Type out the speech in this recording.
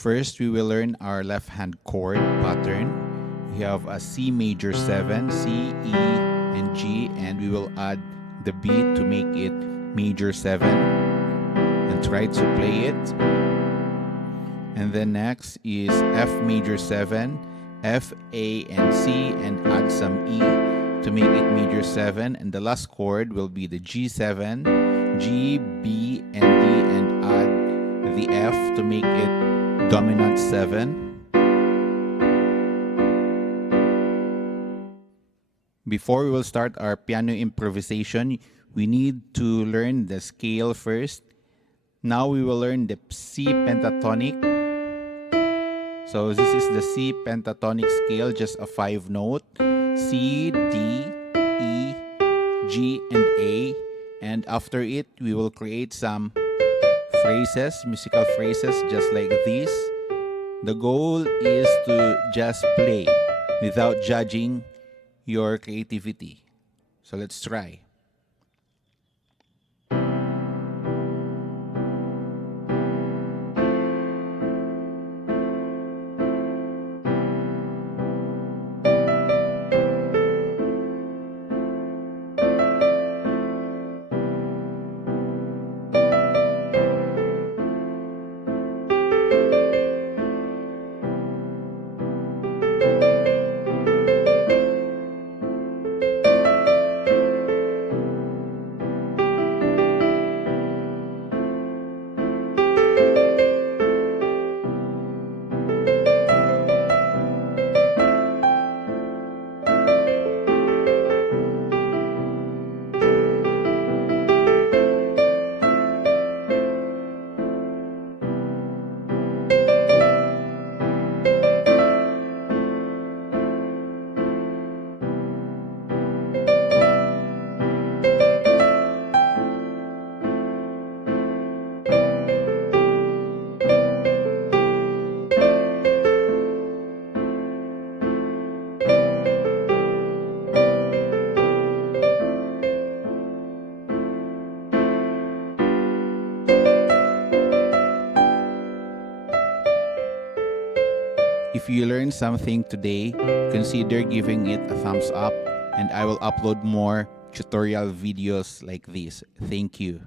First, we will learn our left-hand chord pattern. We have a C major 7, C, E, and G, and we will add the B to make it major 7 and try to play it. And then next is F major 7, F, A, and C, and add some E to make it major 7. And the last chord will be the G7, G, B, and D, and add the F to make it dominant 7. Before we will start our piano improvisation, we need to learn the scale first. Now we will learn the C pentatonic. So this is the C pentatonic scale, just a 5-note. C, D, E, G, and A. And after it, we will create some phrases, musical phrases, just like this. The goal is to just play without judging your creativity. So let's try. If you learned something today, consider giving it a thumbs up, and I will upload more tutorial videos like this. Thank you.